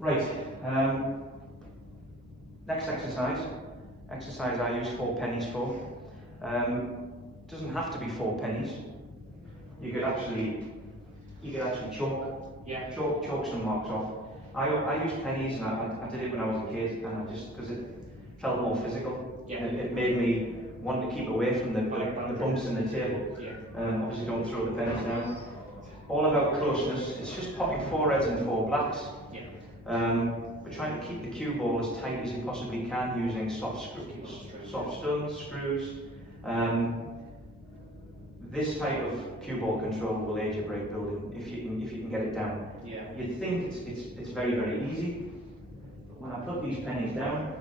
Right, next exercise I use 4 pennies for. Doesn't have to be 4 pennies. You could actually chalk some marks off. I use pennies, and I did it when I was a kid, and because it felt more physical. Yeah. It made me want to keep away from the bumps in the table. Yeah. Obviously don't throw the pennies down. All about closeness. It's just popping 4 reds and 4 blacks. Yeah. We're trying to keep the cue ball as tight as you possibly can using soft stones, screws. This type of cue ball control will aid your break building if you can get it down. Yeah. You'd think it's very, very easy, but when I put these pennies down,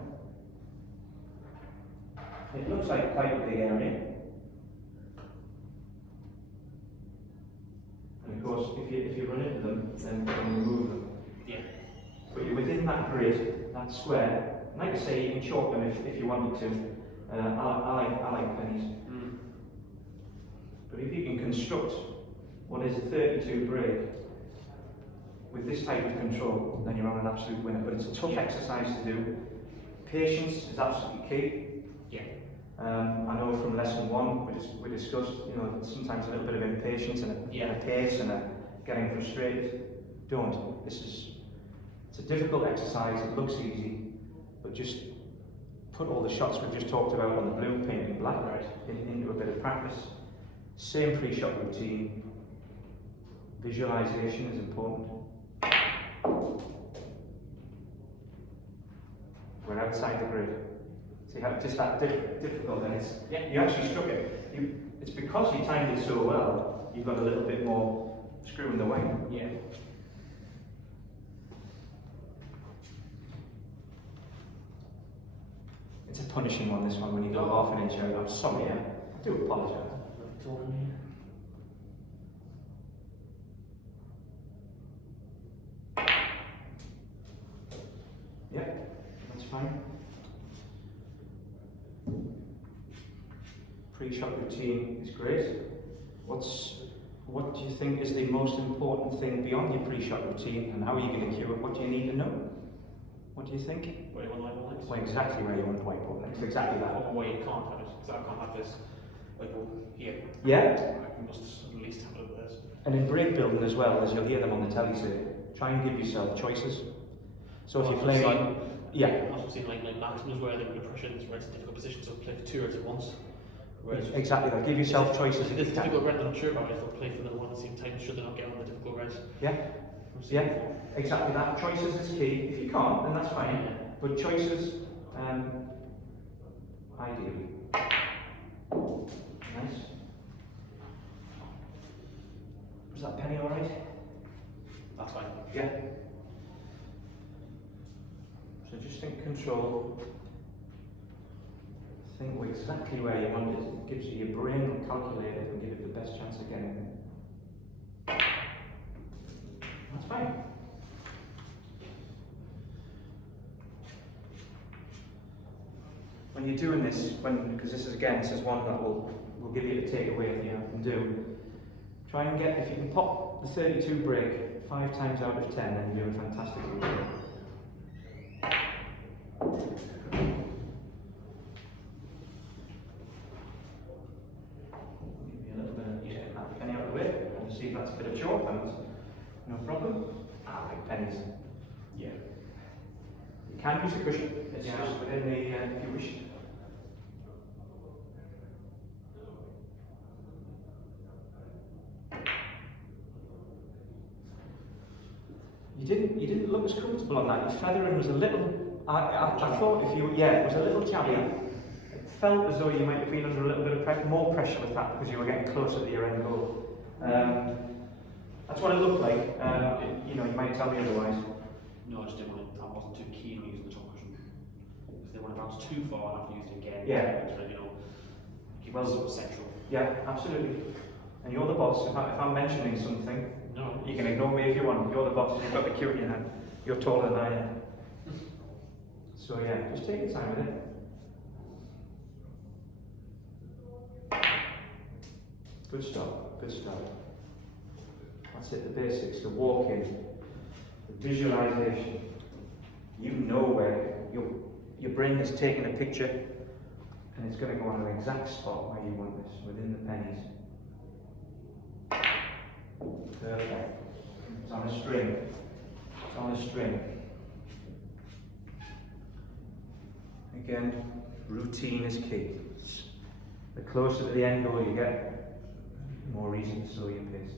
it looks like quite a big area. And of course, if you run into them, then you can remove them. Yeah. But you're within that grid, that square. Like I say, you can chalk them if you wanted to. I like pennies. But if you can construct what is a 32 break with this type of control, then you're on an absolute winner. But it's a tough exercise to do. Patience is absolutely key. Yeah. I know from lesson 1 we discussed, sometimes a little bit of impatience and a pace and a getting frustrated. Don't. It's a difficult exercise. It looks easy, but just put all the shots we've just talked about on the blue, pink, and black into a bit of practice. Same pre-shot routine. Visualization is important. We're outside the grid. See how just that difficult, and you actually struck it. It's because you timed it so well. You've got a little bit more screw in the way. Yeah. It's a punishing one, this one, when you go half an inch out. I'm sorry, I do apologise. Yeah, that's fine. Pre-shot routine is great. What do you think is the most important thing beyond your pre-shot routine, and how are you going to cue it? What do you need to know? What do you think? Where you want the whiteboard next? Well, exactly where you want the whiteboard next. Exactly that. Where you can't have it, because I can't have this whiteboard here. Yeah. I must at least have it there. And in break building as well, as you'll hear them on the telly say, try and give yourself choices. So if you're playing on, I've also seen like maxims where they're under pressure, where it's a difficult position, so play for 2 reds at once. Whereas exactly that. Give yourself choices. If it's difficult red, I'm not sure about it. If they'll play for another one at the same time, should they not get on the difficult red? Yeah, exactly that. Choices is key. If you can't, then that's fine. Yeah. But choices, ideally. Nice. Was that penny alright? That's fine. Yeah. So just think control. Think exactly where you want it. It gives you your brain will calculate it and give it the best chance of getting it. That's fine. When you're doing this, because this is one that will give you a takeaway that you can do. Try and get, if you can pop the 32 break 5 times out of 10, then you're doing fantastically. Penny out of the way, and see if that's a bit of chalk, and no problem. Big pennies. Yeah. You can use the cushion, it's just within the, if you wish. You didn't look as comfortable on that. Your feathering was a little, I thought if you, it was a little jabby. It felt as though you might have been under a little bit of more pressure with that because you were getting closer to your end goal. That's what it looked like. You might tell me otherwise. No, I just didn't want to, I wasn't too keen on using the top cushion. Because they want to bounce too far and have to use it again. Yeah. Keep it sort of central. Yeah, absolutely. And you're the boss. If I'm mentioning something, no, you can ignore me if you want. You're the boss. You've got the cue in your hand. You're taller than I am. So yeah, just take your time with it. Good start. Good start. That's it. The basics. The walking. The visualization. you know where your brain is taking a picture and it's going to go on an exact spot where you want this, within the pennies. Perfect. It's on a string. It's on a string. Again, routine is key. The closer to the end goal you get, the more reason to slow your pace.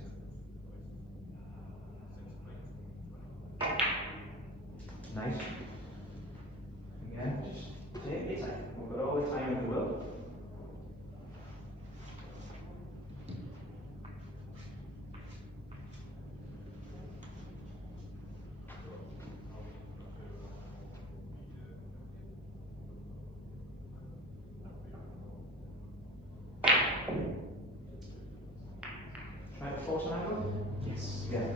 Nice. Again, just take your time. We've got all the time in the world. Try to force an angle? Yes. Yeah.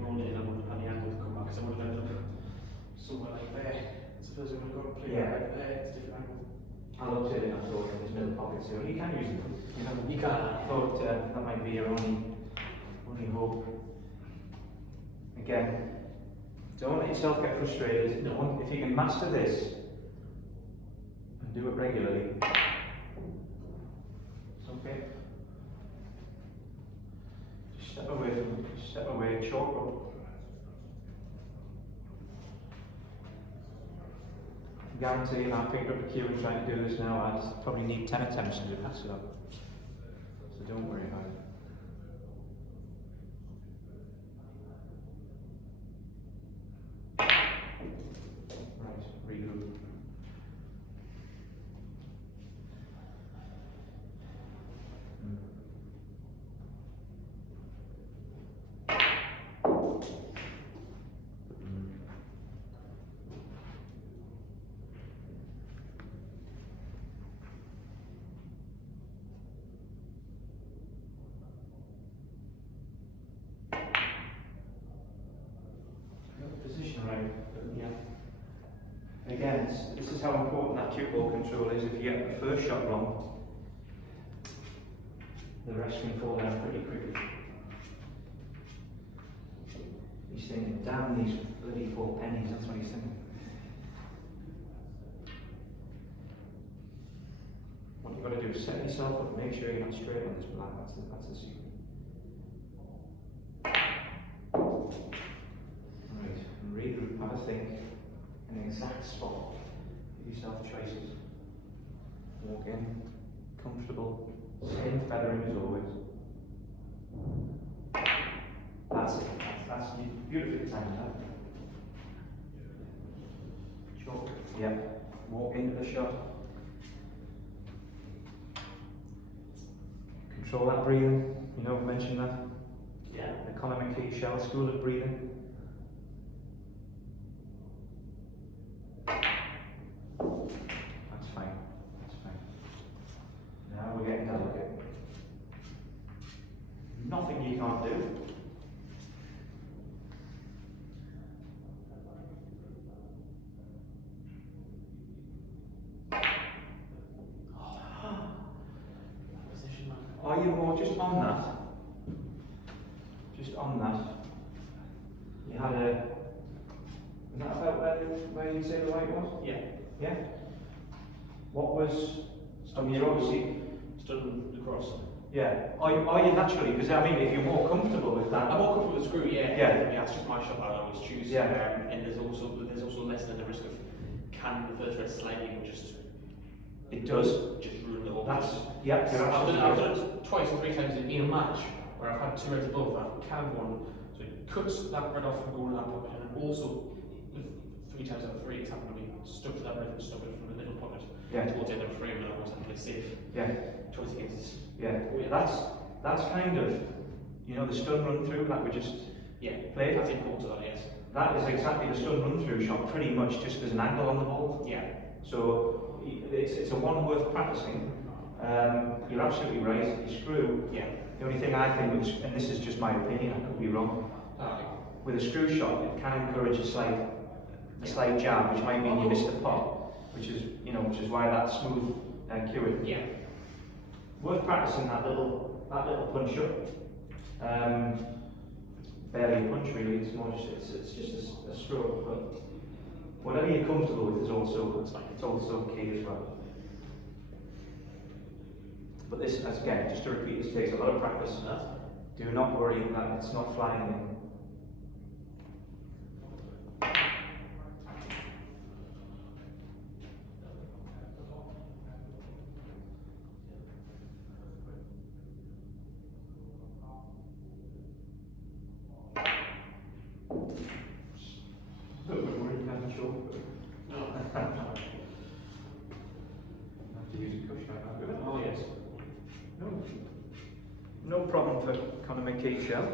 Run it in and the angle to come back, because I would have ended up somewhere like there. It's the first time I've got to play right there, it's a different angle. I looked at it and I thought in his middle pocket, so you can use it. You can. I thought that might be your only hope. Again, don't let yourself get frustrated. No. If you can master this and do it regularly, it's okay. Just step away, chalk up. I guarantee if I picked up the cue and tried to do this now, I'd probably need 10 attempts to pass it up. So don't worry about it. Right, regroup. Position right, yeah. Again, this is how important that cue ball control is. If you get the first shot wrong, the rest can fall down pretty quickly. He's thinking, damn these bloody 4 pennies, that's what he's thinking. What you've got to do is set yourself up, make sure you're not straight on this black, that's the secret. Right, and regroup, have a think, an exact spot. Give yourself choices. Walk in, comfortable, same feathering as always. That's it, that's beautifully timed that. Chalk, yeah. Walk into the shot. Control that breathing, you know, I've mentioned that. Yeah. The Conor McKee Shell School of Breathing. That's fine, that's fine. Now we're getting delicate. Nothing you can't do. Position, man. Are you more just on that? Just on that. You had a. Was that about where you say the light was? Yeah. Yeah? What was. I mean, you're obviously. Stood across. Yeah. Are you naturally? Because I mean, if you're more comfortable with that. I'm more comfortable with the screw, yeah. Yeah. Definitely. That's just my shot that I always choose. Yeah. And there's also less than the risk of can the first red slightly and just It does. just ruin the whole. That's. Yeah, you're I've absolutely done right. it twice or 3 times in a match where I've had 2 reds above. I've canned one, so it cuts that red off from going in that pocket, and then also 3 times out of 3 it's happened to me stuck to that red and stuck it from the little pocket Yeah. towards the end of the frame, and I was to play safe. Yeah. Twice against. Yeah. That's kind of, you know, the stun run through that we just Yeah. played. That's important to that, yes. That is exactly the stun run through shot, pretty much just as an angle on the ball. Yeah. So it's a one worth practicing. You're absolutely right. You screw. Yeah. The only thing I think, and this is just my opinion, I could be wrong. With a screw shot, it can encourage a slight jab, which might mean you miss the pot, which is why that smooth cue. Yeah. Worth practicing that little punch up. barely a punch really, it's more just, it's just a stroke, but whatever you're comfortable with is also, it's also key as well. But this, as again, just to repeat, this takes a lot of practice. Do not worry that it's not flying in. Oh yes. No problem for Conor McKee shell.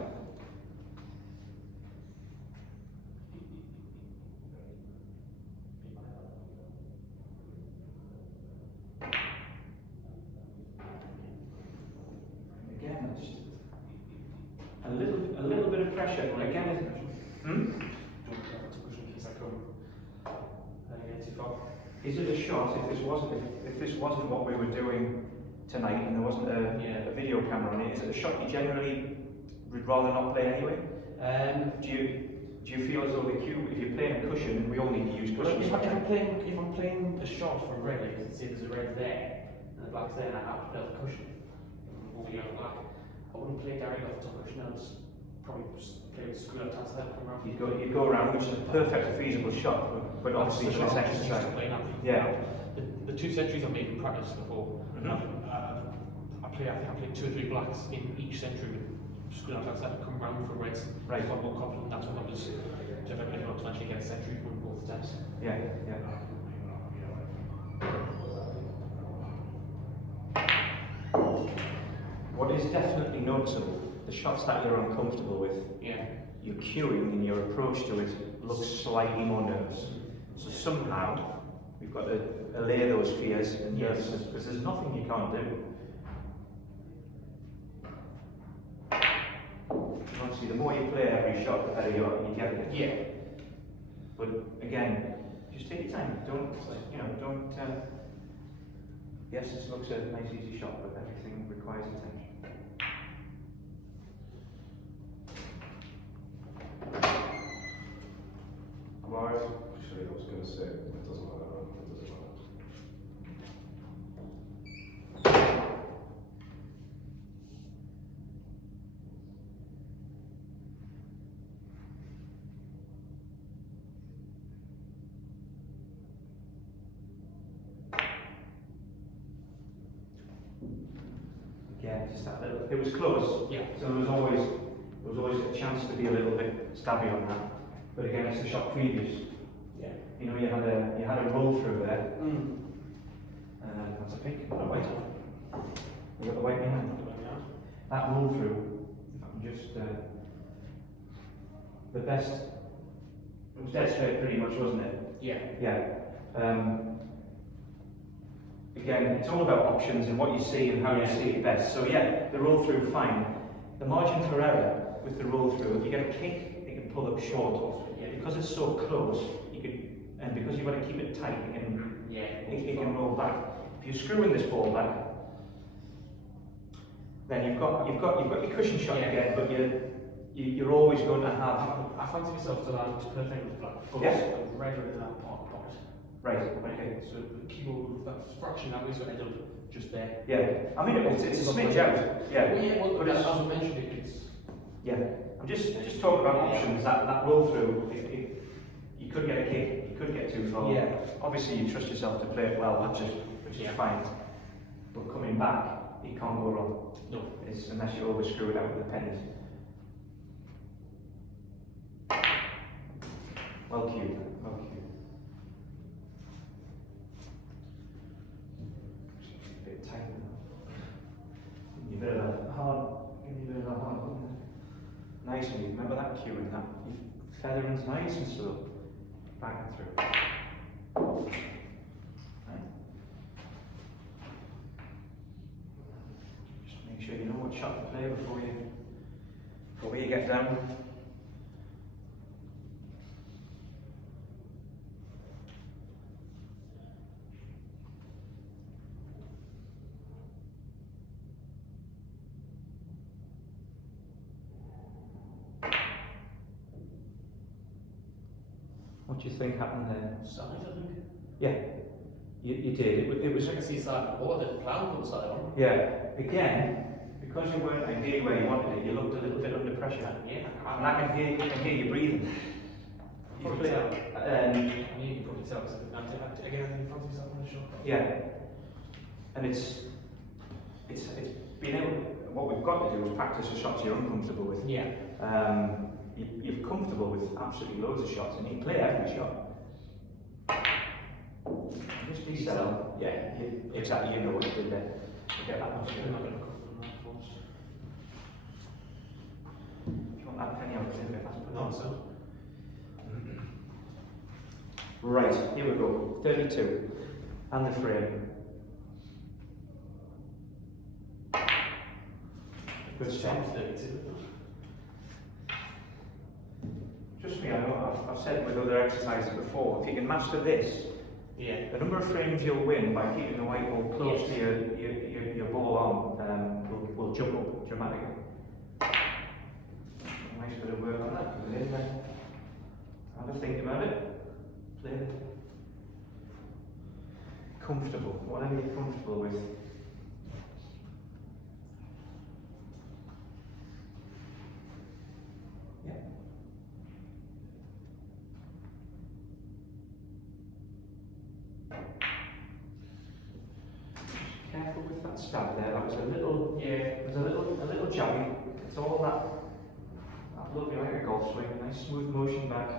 Again, just a little bit of pressure. Again, Don't have to push in case I come get too far. is it a shot? If this wasn't what we were doing tonight, and there wasn't a video camera on it, is it a shot you generally would rather not play anyway? Do you feel as though the cue, if you're playing a cushion, we all need to use cushions? If I'm playing a shot for a red, like you can see there's a red there, and the black's there, and I have to play off the cushion. Over the other black. I wouldn't play directly off the top cushion, I'd probably just play with screw up to that come around. You'd go around, which is a perfect feasible shot, but obviously for this exercise. Yeah. The 2 centuries I've made in practice before, I think I played 2 or 3 blacks in each century with screw up to that come round for reds. Right. If I'm more confident, that's when I was definitely not to actually get a century from both steps. Yeah. What is definitely noticeable, the shots that you're uncomfortable with, your cueing and your approach to it looks slightly more nervous. So somehow, we've got to allay those fears and nervousness, because there's nothing you can't do. Obviously, the more you play every shot, the better you get it. Yeah. But again, just take your time. Don't. Yes, this looks a nice easy shot, but everything requires attention. Mars, actually, I was going to say, it doesn't matter. It doesn't matter. Again, just that little. It was close. Yeah. So there was always a chance to be a little bit stabby on that. But again, it's the shot previous. Yeah. You know, you had a roll through there. That's a pink. Not a white. You got the white behind. That roll through. If I can just the best. It was dead straight, pretty much, wasn't it? Yeah. Yeah. Again, it's all about options and what you see and how you see it best. So yeah, the roll through, fine. The margin for error with the roll through, if you get a kick, it can pull up short. Because it's so close, and because you've got to keep it tight, it can roll back. If you're screwing this ball back, then you've got your cushion shot again, but you're always going to have. I find myself to land perfect with black. Right in that pocket. Right. Okay. So the keyboard, that fraction that way, so I end up just there. Yeah. I mean, it's a smidge out. Yeah. But as I mentioned, it's. Yeah. I'm just talking about options. That roll through, you could get a kick, you could get too far. Yeah. Obviously, you trust yourself to play it well, which is fine. But coming back, it can't go wrong. No. It's unless you always screw it out with the pennies. Well cued. Well cued. A bit tight now. Give you a bit of a hard. Nice one. Remember that cue and that feathering's nice and slow. Back and through. Right. Just make sure you know what shot to play before you get down. What do you think happened there? Side, I think. Yeah, you did. It was I can see side of the ball, I didn't plan to put the side on. yeah. Again, because you weren't ideally where you wanted it, you looked a little bit under pressure. Yeah, And I can hear you breathing. You Probably feel- tell. Um, I mean, you can probably tell because again, I think in front of yourself on the show. yeah, and it's being able. What we've got to do is practice the shots you're uncomfortable with. Yeah. You're comfortable with absolutely loads of shots, and you play every shot. Just be settled. Yeah, exactly. You know what you did there. You get that much. I'm not going to cover from that force. If you want that penny, I'll give it. No, so. Right, here we go. 32. And the frame. Good stuff. 32. Trust me, I know I've said with other exercises before, if you can master this, Yeah. the number of frames you'll win by keeping the white ball close Yes. to your ball on will jump up dramatically. Nice bit of work on that. Have a think about it. Play it. Comfortable, whatever you're comfortable with. Yeah. Careful with that stab there. That was a little, it was a little jabby. It's all that looking like a golf swing. Nice smooth motion back.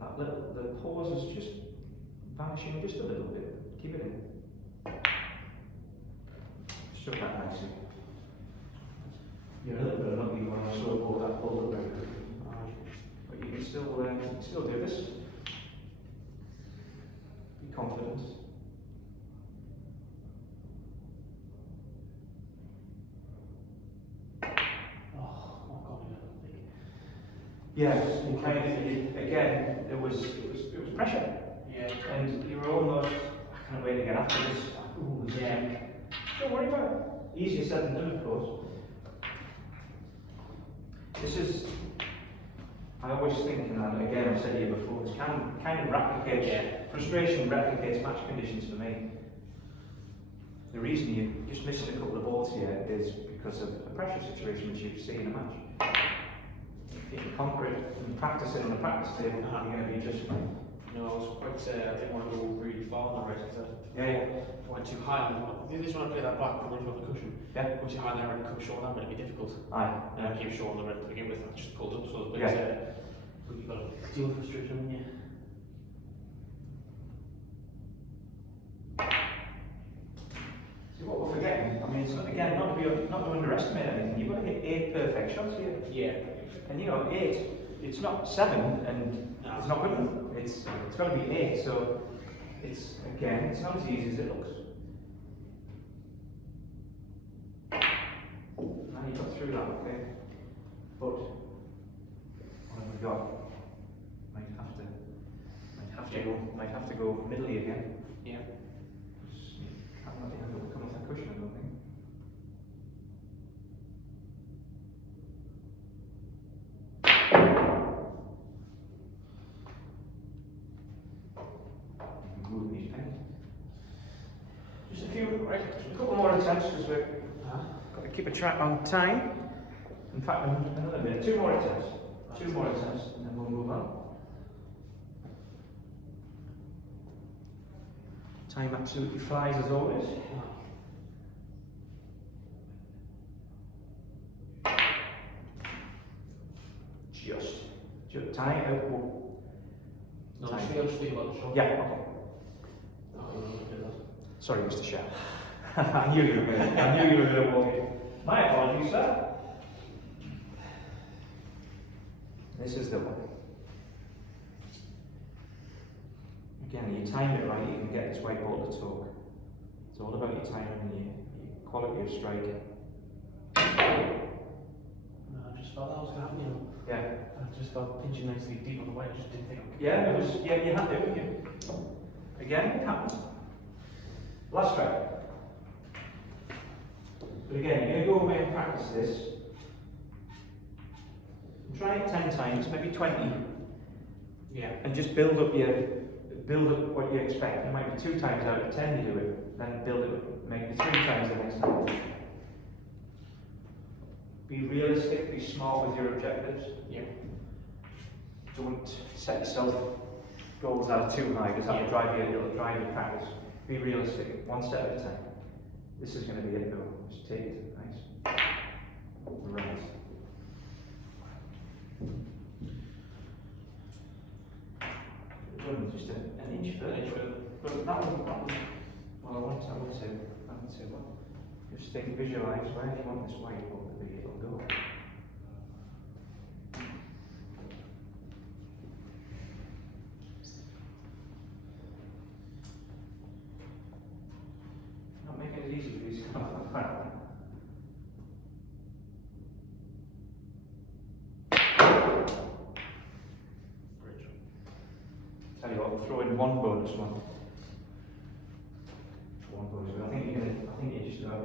That little, the pause is just vanishing just a little bit. Keep it in. Struck that nicely. You're a little bit unlucky when I saw all that ball around. But you can still do this. Be confident. Oh, God, I don't think. Yeah, you kind of, again, it was pressure. Yeah. And you were almost, I can't wait to get after this. Ooh, Yeah. Don't worry about it. Easier said than done, of course. This is, I always think, and again I've said here before, this kind of replicates, frustration replicates match conditions for me. The reason you're just missing a couple of balls here is because of a pressure situation which you see in a match. If you can conquer it and practice it on the practice table, you're going to be just fine. No, I was quite, I didn't want to go really far on the right because Yeah. I went too high. And this one I play that back for running on the cushion. Yeah. Go too high and then I cut short on that, but it'd be difficult. Aye. And I came short on the right to begin with, and I just pulled up. So it's Yeah. but you've got to deal with frustration, haven't you? See what we're forgetting? I mean, it's not, again, not to underestimate anything. You've got to hit 8 perfect shots here. Yeah. And you know, 8, it's not 7 and No. it's not good enough. It's got to be 8, so it's, again, it's not as easy as it looks. Now you got through that, okay? But, what have we got? Might have to go middly again. Yeah. I'm not able to come off that cushion, I don't think. Move these pennies. Just a couple more attempts because we've got to keep a track on time. In fact, another minute. 2 more attempts. 2 more attempts, and then we'll move on. Time absolutely flies as always. Just time. No, Time. just feel about the shot. Yeah, okay. Sorry, Mr. Shah. I knew you were going to walk in. My apologies, sir. This is the one. Again, you time it right, you can get this white ball to talk. It's all about your timing and your quality of striking. No, I just felt that was going to happen, you know. Yeah. I just felt pinching nicely deep on the white. I just didn't think I could. Yeah, it was. Yeah, you had to. Again, it happens. Last try. But again, you're going to go away and practice this. try it 10 times, maybe 20, Yeah. and just build up what you expect. It might be 2 times out of 10 you do it, then build it up, make it 3 times the next time. Be realistic, be smart with your objectives. Yeah. Don't set yourself goals that are too high, because that'll drive you practice. Be realistic, 1 step at a time. This is going to be it though. Just take it, nice. Right. Just an inch further. But that one, well, I would say, what? Just think, visualise where you want this whiteboard to be, it'll go. Not making it easy for you to come up with that. Tell you what, we'll throw in one bonus one. One bonus one. I think you're just about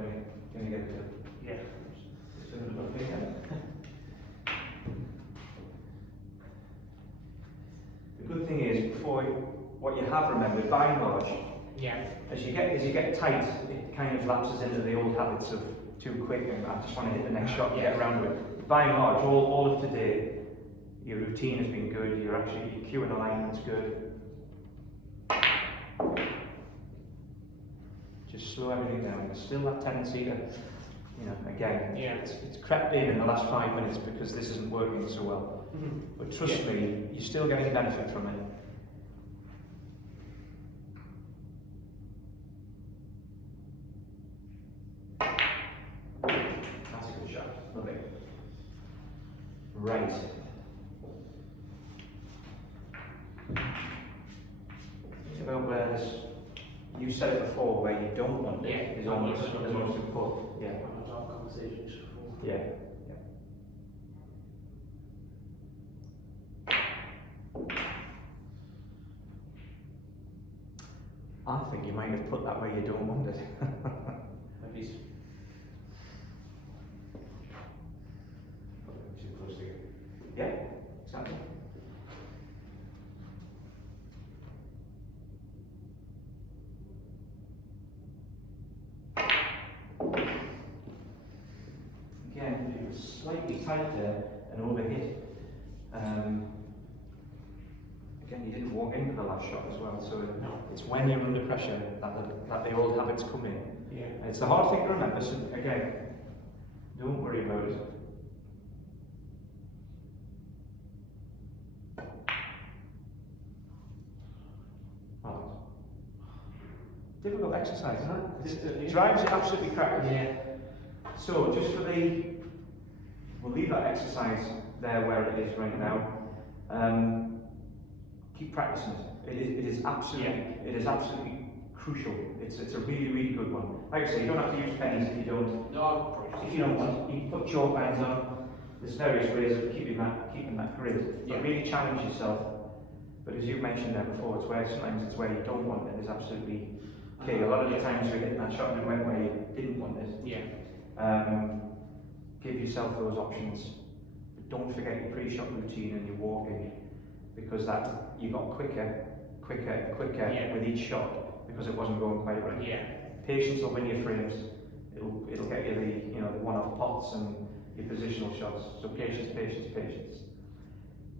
gonna get it. Yeah. Just a little bit bigger. The good thing is, what you have remembered, by and large, Yeah. as you get tight, it kind of lapses into the old habits of too quick and I just want to hit the next shot and get around with it. By and large, all of today, your routine has been good, your cue and alignment's good. Just slow everything down. There's still that tendency to, again, it's crept in the last 5 minutes because this isn't working so well. Mm-hmm. But trust me, you're still getting benefit from it. That's a good shot. Love it. Right. Think about where this, you said it before, where you don't want it is almost the most important. Yeah. I've had conversations before. Yeah. I think you might have put that where you don't want it. Maybe. Too close together. Yeah, exactly. Again, it was slightly tight there and overhit. Again, you didn't walk into the last shot as well, so it's when you're under pressure that the old habits come in. Yeah. And it's the hard thing to remember, so again, don't worry about it. Well, difficult exercise, isn't it? It drives you absolutely crackers. Yeah. So, just for we'll leave that exercise there where it is right now. Keep practicing it. It is absolutely crucial. It's a really, really good one. Like I say, you don't have to use pennies if you don't. No, If you don't want, you can put chalk lines on. There's various ways of keeping that grid. But really challenge yourself. But as you mentioned there before, sometimes it's where you don't want it is absolutely key. A lot of the times you're hitting that shot and it went where you didn't want it. Yeah. Give yourself those options. But don't forget your pre-shot routine and your walking, because that you got quicker with each shot because it wasn't going quite right. Yeah. Patience will win your frames. It'll get you the one-off pots and your positional shots. So patience.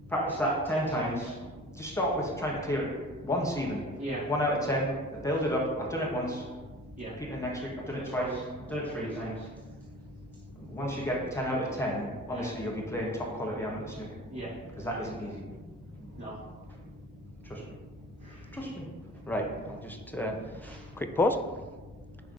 Practice that 10 times. Just start with trying to clear it once even. Yeah. 1 out of 10. Build it up. I've done it once. Yeah. Repeat it next week. I've done it twice. I've done it 3 times. Once you get 10 out of 10, honestly, you'll be playing top quality amateur snooker. Yeah. Because that isn't easy. No. Trust me. Right. I'll just quick pause.